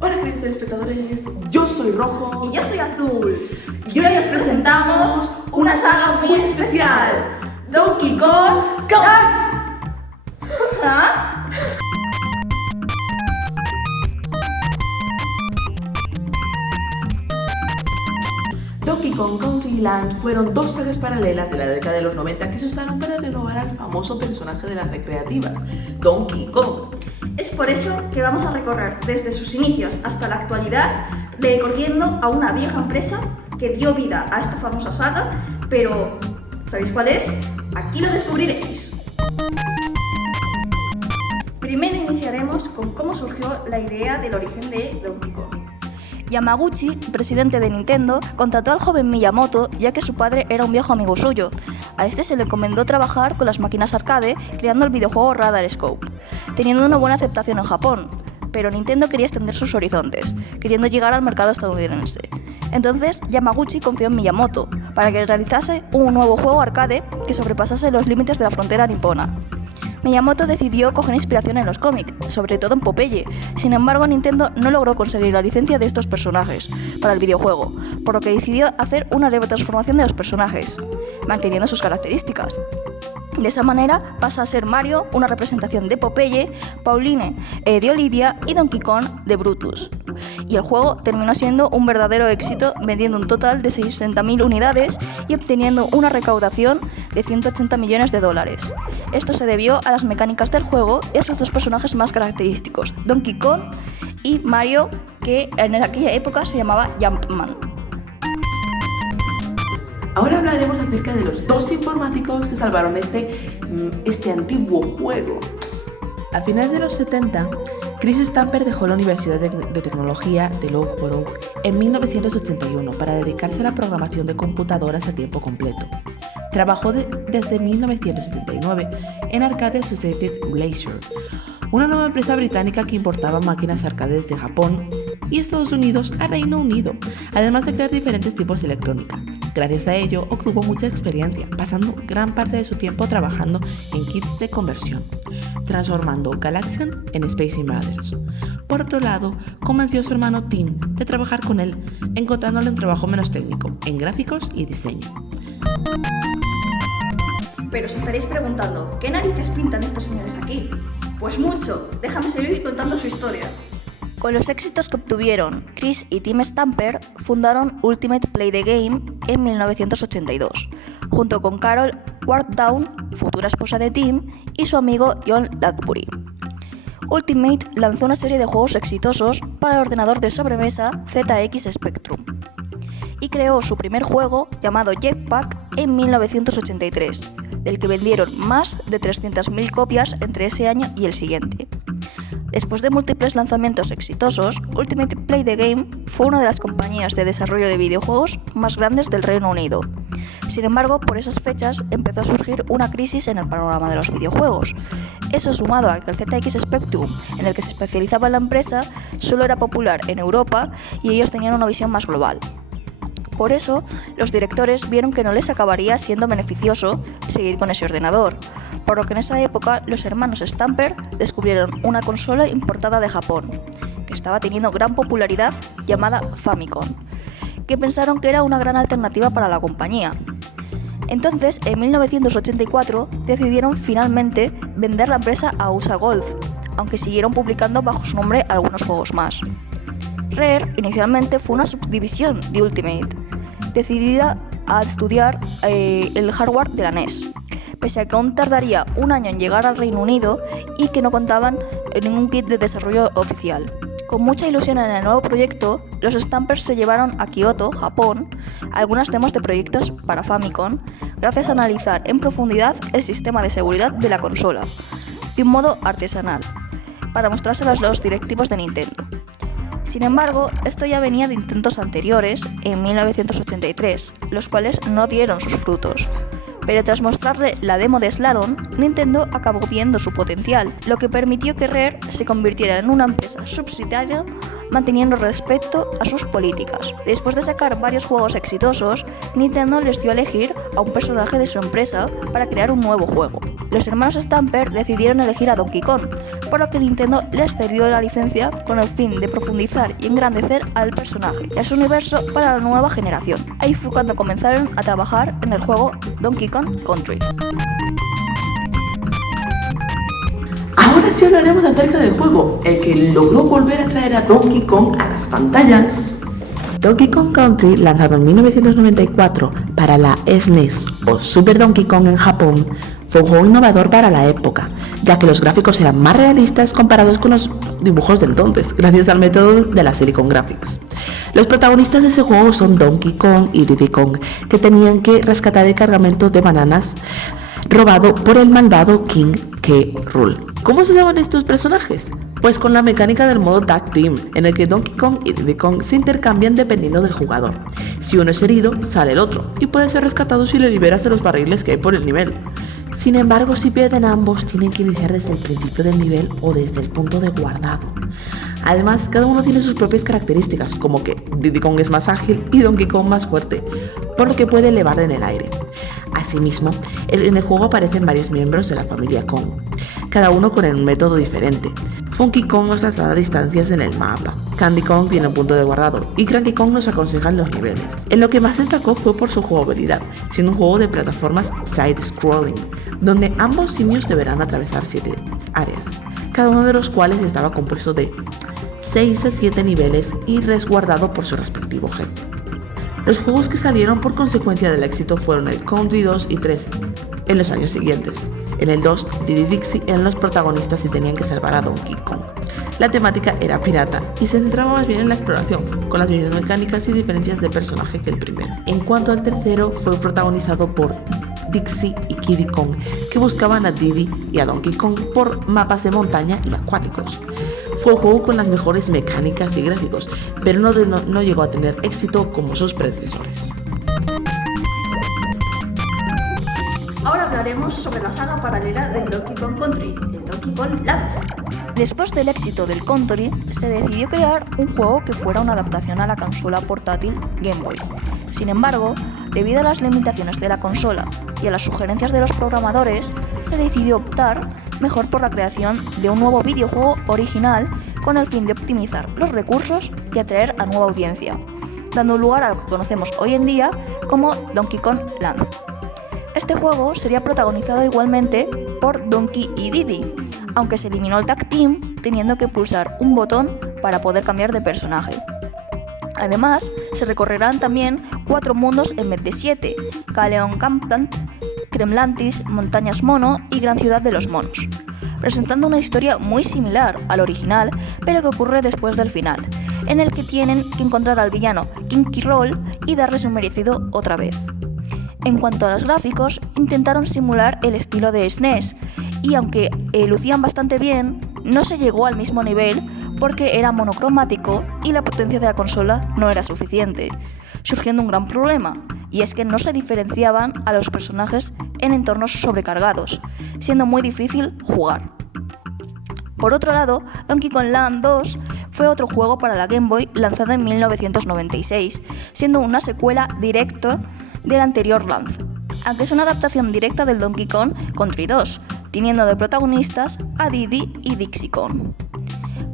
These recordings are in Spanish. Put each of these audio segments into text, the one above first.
Hola queridos telespectadores, yo soy Rojo y yo soy Azul y hoy os presentamos una saga muy especial, Donkey Kong Country. ¿Ah? Donkey Kong Country Land fueron dos sagas paralelas de la década de los 90 que se usaron para renovar al famoso personaje de las recreativas, Donkey Kong. Es por eso que vamos a recorrer desde sus inicios hasta la actualidad, recorriendo a una vieja empresa que dio vida a esta famosa saga, pero ¿sabéis cuál es? Aquí lo descubriréis. Primero iniciaremos con cómo surgió la idea del origen de Donkey Kong. Yamaguchi, presidente de Nintendo, contrató al joven Miyamoto ya que su padre era un viejo amigo suyo. A este se le encomendó trabajar con las máquinas arcade creando el videojuego Radar Scope, teniendo una buena aceptación en Japón, pero Nintendo quería extender sus horizontes, queriendo llegar al mercado estadounidense. Entonces Yamaguchi confió en Miyamoto para que realizase un nuevo juego arcade que sobrepasase los límites de la frontera nipona. Miyamoto decidió coger inspiración en los cómics, sobre todo en Popeye. Sin embargo, Nintendo no logró conseguir la licencia de estos personajes para el videojuego, por lo que decidió hacer una leve transformación de los personajes, manteniendo sus características. De esa manera pasa a ser Mario una representación de Popeye, Pauline de Olivia y Donkey Kong de Brutus. Y el juego terminó siendo un verdadero éxito, vendiendo un total de 60.000 unidades y obteniendo una recaudación de $180 millones. Esto se debió a las mecánicas del juego y a sus dos personajes más característicos, Donkey Kong y Mario, que en aquella época se llamaba Jumpman. Ahora hablaremos acerca de los dos informáticos que salvaron este antiguo juego. A finales de los 70, Chris Stamper dejó la Universidad de Tecnología de Loughborough en 1981 para dedicarse a la programación de computadoras a tiempo completo. Trabajó desde 1979 en Arcade Associated Leisure, una nueva empresa británica que importaba máquinas arcades de Japón y Estados Unidos a Reino Unido, además de crear diferentes tipos de electrónica. Gracias a ello, obtuvo mucha experiencia, pasando gran parte de su tiempo trabajando en kits de conversión, transformando Galaxian en Space Invaders. Por otro lado, convenció a su hermano Tim de trabajar con él, encontrándole un trabajo menos técnico, en gráficos y diseño. Pero os estaréis preguntando, ¿qué narices pintan estos señores aquí? Pues mucho, déjame seguir contando su historia. Con los éxitos que obtuvieron, Chris y Tim Stamper fundaron Ultimate Play the Game en 1982, junto con Carol Warddown, futura esposa de Tim, y su amigo John Ladbury. Ultimate lanzó una serie de juegos exitosos para el ordenador de sobremesa ZX Spectrum y creó su primer juego llamado Jetpack en 1983, del que vendieron más de 300.000 copias entre ese año y el siguiente. Después de múltiples lanzamientos exitosos, Ultimate Play the Game fue una de las compañías de desarrollo de videojuegos más grandes del Reino Unido. Sin embargo, por esas fechas empezó a surgir una crisis en el panorama de los videojuegos. Eso sumado a que el ZX Spectrum, en el que se especializaba la empresa, solo era popular en Europa y ellos tenían una visión más global. Por eso, los directores vieron que no les acabaría siendo beneficioso seguir con ese ordenador, por lo que en esa época los hermanos Stamper descubrieron una consola importada de Japón, que estaba teniendo gran popularidad, llamada Famicom, que pensaron que era una gran alternativa para la compañía. Entonces, en 1984, decidieron finalmente vender la empresa a USA Golf, aunque siguieron publicando bajo su nombre algunos juegos más. Rare inicialmente fue una subdivisión de Ultimate, decidida a estudiar el hardware de la NES, pese a que aún tardaría un año en llegar al Reino Unido y que no contaban en ningún kit de desarrollo oficial. Con mucha ilusión en el nuevo proyecto, los Stampers se llevaron a Kioto, Japón, algunas demos de proyectos para Famicom, gracias a analizar en profundidad el sistema de seguridad de la consola, de un modo artesanal, para mostrárselos a los directivos de Nintendo. Sin embargo, esto ya venía de intentos anteriores, en 1983, los cuales no dieron sus frutos. Pero tras mostrarle la demo de Slalom, Nintendo acabó viendo su potencial, lo que permitió que Rare se convirtiera en una empresa subsidiaria, manteniendo respeto a sus políticas. Después de sacar varios juegos exitosos, Nintendo les dio a elegir a un personaje de su empresa para crear un nuevo juego. Los hermanos Stamper decidieron elegir a Donkey Kong, por lo que Nintendo les cedió la licencia con el fin de profundizar y engrandecer al personaje y a su universo para la nueva generación. Ahí fue cuando comenzaron a trabajar en el juego Donkey Kong Country. Ahora sí hablaremos acerca del juego, el que logró volver a traer a Donkey Kong a las pantallas. Donkey Kong Country, lanzado en 1994 para la SNES o Super Donkey Kong en Japón, fue un juego innovador para la época, ya que los gráficos eran más realistas comparados con los dibujos de entonces, gracias al método de la Silicon Graphics. Los protagonistas de ese juego son Donkey Kong y Diddy Kong, que tenían que rescatar el cargamento de bananas robado por el malvado King K. Rool. ¿Cómo se llaman estos personajes? Pues con la mecánica del modo Tag Team, en el que Donkey Kong y Diddy Kong se intercambian dependiendo del jugador. Si uno es herido, sale el otro, y puede ser rescatado si le liberas de los barriles que hay por el nivel. Sin embargo, si pierden ambos, tienen que iniciar desde el principio del nivel o desde el punto de guardado. Además, cada uno tiene sus propias características, como que Diddy Kong es más ágil y Donkey Kong más fuerte, por lo que puede elevar en el aire. Asimismo, en el juego aparecen varios miembros de la familia Kong, cada uno con un método diferente. Funky Kong nos traslada distancias en el mapa, Candy Kong tiene un punto de guardado y Cranky Kong nos aconseja los niveles. En lo que más destacó fue por su jugabilidad, siendo un juego de plataformas side-scrolling, donde ambos simios deberán atravesar 7 áreas, cada uno de los cuales estaba compuesto de 6 a 7 niveles y resguardado por su respectivo jefe. Los juegos que salieron por consecuencia del éxito fueron el Country 2 y 3 en los años siguientes. En el 2, Diddy y Dixie eran los protagonistas y tenían que salvar a Donkey Kong. La temática era pirata y se centraba más bien en la exploración, con las mismas mecánicas y diferencias de personaje que el primero. En cuanto al tercero, fue protagonizado por Dixie y Kiddy Kong, que buscaban a Diddy y a Donkey Kong por mapas de montaña y acuáticos. Fue un juego con las mejores mecánicas y gráficos, pero no llegó a tener éxito como sus predecesores. Ahora hablaremos sobre la saga paralela del Donkey Kong Country, el Donkey Kong Land. Después del éxito del Country, se decidió crear un juego que fuera una adaptación a la consola portátil Game Boy. Sin embargo, debido a las limitaciones de la consola y a las sugerencias de los programadores, se decidió optar mejor por la creación de un nuevo videojuego original con el fin de optimizar los recursos y atraer a nueva audiencia, dando lugar a lo que conocemos hoy en día como Donkey Kong Land. Este juego sería protagonizado igualmente por Donkey y Diddy, aunque se eliminó el Tag Team teniendo que pulsar un botón para poder cambiar de personaje. Además, se recorrerán también 4 mundos en vez de 7, Caleon Campland, Kremlantis, Montañas Mono y Gran Ciudad de los Monos, presentando una historia muy similar al original, pero que ocurre después del final, en el que tienen que encontrar al villano King K. Rool y darle su merecido otra vez. En cuanto a los gráficos, intentaron simular el estilo de SNES, y aunque lucían bastante bien, no se llegó al mismo nivel porque era monocromático y la potencia de la consola no era suficiente, surgiendo un gran problema, y es que no se diferenciaban a los personajes en entornos sobrecargados, siendo muy difícil jugar. Por otro lado, Donkey Kong Land 2 fue otro juego para la Game Boy lanzado en 1996, siendo una secuela directa del anterior Land, aunque es una adaptación directa del Donkey Kong Country 2, teniendo de protagonistas a Diddy y Dixie Kong.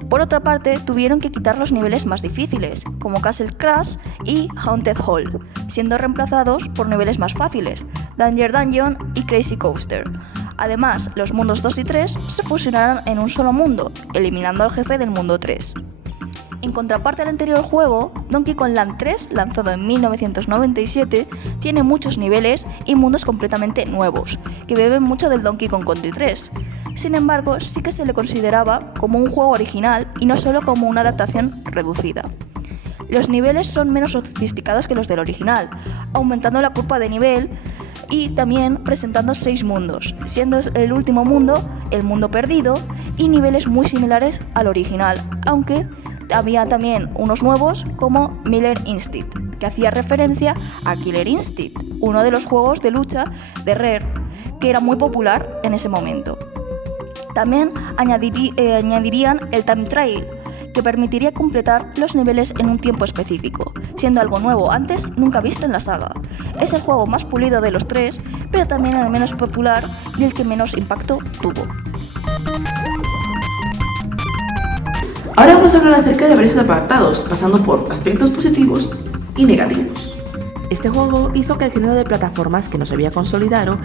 Por otra parte, tuvieron que quitar los niveles más difíciles, como Castle Crash y Haunted Hall, siendo reemplazados por niveles más fáciles, Danger Dungeon y Crazy Coaster. Además, los mundos 2 y 3 se fusionaron en un solo mundo, eliminando al jefe del mundo 3. En contraparte al anterior juego, Donkey Kong Land 3, lanzado en 1997, tiene muchos niveles y mundos completamente nuevos, que beben mucho del Donkey Kong Country 3. Sin embargo, sí que se le consideraba como un juego original y no solo como una adaptación reducida. Los niveles son menos sofisticados que los del original, aumentando la curva de nivel y también presentando 6 mundos, siendo el último mundo el mundo perdido y niveles muy similares al original, aunque había también unos nuevos como Miller Instinct, que hacía referencia a Killer Instinct, uno de los juegos de lucha de Rare, que era muy popular en ese momento. También añadirían el Time Trial, que permitiría completar los niveles en un tiempo específico, siendo algo nuevo antes nunca visto en la saga. Es el juego más pulido de los tres, pero también el menos popular y el que menos impacto tuvo. Ahora vamos a hablar acerca de varios apartados, pasando por aspectos positivos y negativos. Este juego hizo que el género de plataformas que no se había consolidado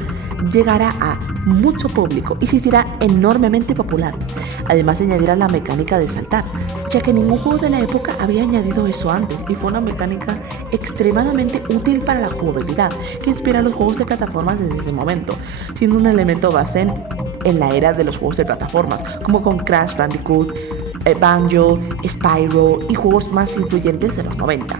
llegara a mucho público y se hiciera enormemente popular. Además de añadir a la mecánica de saltar, ya que ningún juego de la época había añadido eso antes y fue una mecánica extremadamente útil para la jugabilidad que inspira a los juegos de plataformas desde ese momento, siendo un elemento base en la era de los juegos de plataformas, como con Crash Bandicoot, Banjo, Spyro y juegos más influyentes de los 90.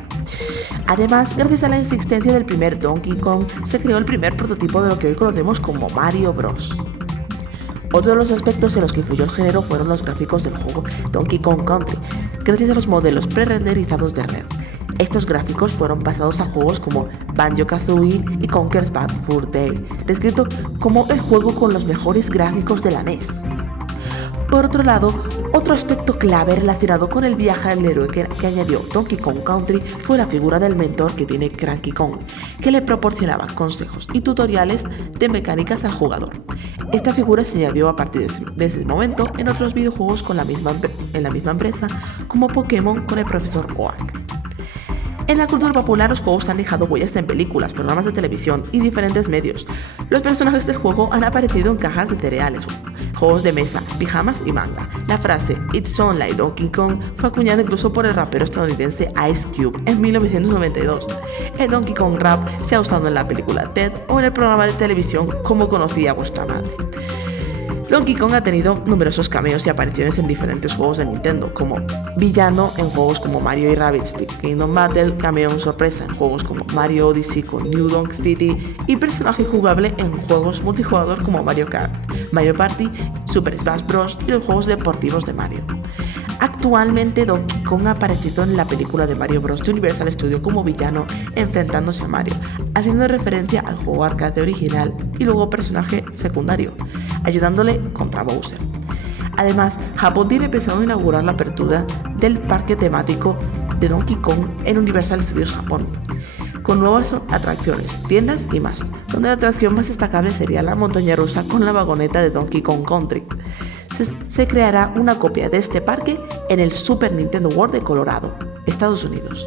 Además, gracias a la existencia del primer Donkey Kong, se creó el primer prototipo de lo que hoy conocemos como Mario Bros. Otro de los aspectos en los que influyó el género fueron los gráficos del juego Donkey Kong Country, gracias a los modelos pre-renderizados de Rare. Estos gráficos fueron pasados a juegos como Banjo-Kazooie y Conker's Bad Fur Day, descrito como el juego con los mejores gráficos de la NES. Por otro lado, otro aspecto clave relacionado con el viaje del héroe que añadió Donkey Kong Country fue la figura del mentor que tiene Cranky Kong, que le proporcionaba consejos y tutoriales de mecánicas al jugador. Esta figura se añadió a partir de ese momento en otros videojuegos en la misma empresa, como Pokémon con el profesor Oak. En la cultura popular, los juegos han dejado huellas en películas, programas de televisión y diferentes medios. Los personajes del juego han aparecido en cajas de cereales, juegos de mesa, pijamas y manga. La frase "It's on like Donkey Kong" fue acuñada incluso por el rapero estadounidense Ice Cube en 1992. El Donkey Kong Rap se ha usado en la película Ted o en el programa de televisión Como conocía vuestra madre. Donkey Kong ha tenido numerosos cameos y apariciones en diferentes juegos de Nintendo, como villano en juegos como Mario y Rabbids Kingdom Battle, cameo en sorpresa en juegos como Mario Odyssey con New Donk City y personaje jugable en juegos multijugador como Mario Kart, Mario Party, Super Smash Bros. Y los juegos deportivos de Mario. Actualmente Donkey Kong ha aparecido en la película de Mario Bros. De Universal Studios como villano enfrentándose a Mario, haciendo referencia al juego arcade original y luego personaje secundario, ayudándole contra Bowser. Además, Japón tiene pensado inaugurar la apertura del parque temático de Donkey Kong en Universal Studios Japón, con nuevas atracciones, tiendas y más, donde la atracción más destacable sería la montaña rusa con la vagoneta de Donkey Kong Country. Se creará una copia de este parque en el Super Nintendo World de Colorado, Estados Unidos.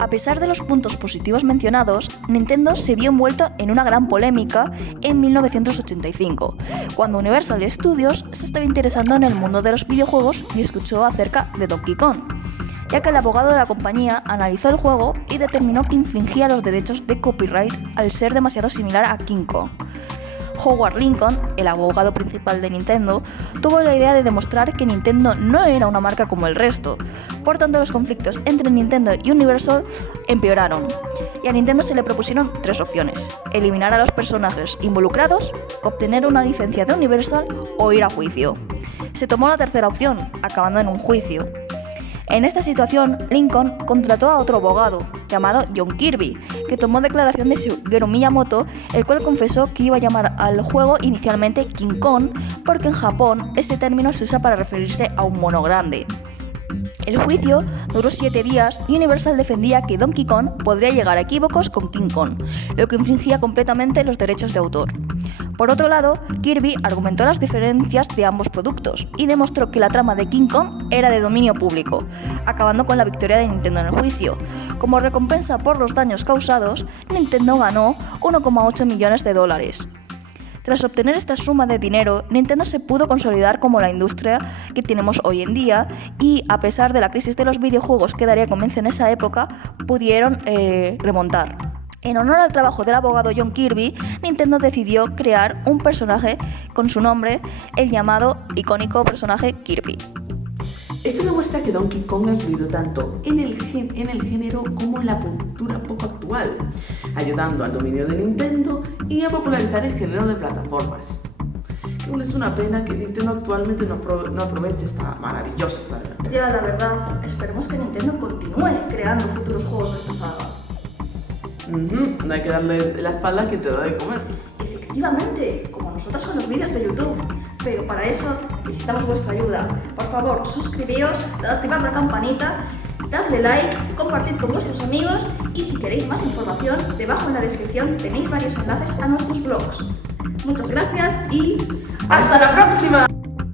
A pesar de los puntos positivos mencionados, Nintendo se vio envuelto en una gran polémica en 1985, cuando Universal Studios se estaba interesando en el mundo de los videojuegos y escuchó acerca de Donkey Kong, ya que el abogado de la compañía analizó el juego y determinó que infringía los derechos de copyright al ser demasiado similar a King Kong. Howard Lincoln, el abogado principal de Nintendo, tuvo la idea de demostrar que Nintendo no era una marca como el resto. Por tanto, los conflictos entre Nintendo y Universal empeoraron, y a Nintendo se le propusieron tres opciones: eliminar a los personajes involucrados, obtener una licencia de Universal o ir a juicio. Se tomó la tercera opción, acabando en un juicio. En esta situación, Lincoln contrató a otro abogado, llamado John Kirby, que tomó declaración de Shigeru Miyamoto, el cual confesó que iba a llamar al juego inicialmente King Kong, porque en Japón este término se usa para referirse a un mono grande. El juicio duró 7 días y Universal defendía que Donkey Kong podría llegar a equívocos con King Kong, lo que infringía completamente los derechos de autor. Por otro lado, Kirby argumentó las diferencias de ambos productos y demostró que la trama de King Kong era de dominio público, acabando con la victoria de Nintendo en el juicio. Como recompensa por los daños causados, Nintendo ganó $1,8 millones. Tras obtener esta suma de dinero, Nintendo se pudo consolidar como la industria que tenemos hoy en día y, a pesar de la crisis de los videojuegos que daría comienzo en esa época, pudieron remontar. En honor al trabajo del abogado John Kirby, Nintendo decidió crear un personaje con su nombre, el llamado icónico personaje Kirby. Esto demuestra que Donkey Kong ha influido tanto en el género como en la cultura pop actual, ayudando al dominio de Nintendo y a popularizar el género de plataformas. Es una pena que Nintendo actualmente no aproveche esta maravillosa saga. Ya, la verdad, esperemos que Nintendo continúe creando futuros juegos de esta saga. No hay que darle la espalda a quien te da de comer. Efectivamente, como nosotras con los vídeos de YouTube. Pero para eso necesitamos vuestra ayuda. Por favor, suscribíos, activad la campanita, dadle like, compartid con vuestros amigos y si queréis más información, debajo en la descripción tenéis varios enlaces a nuestros blogs. Muchas gracias y ¡hasta la próxima!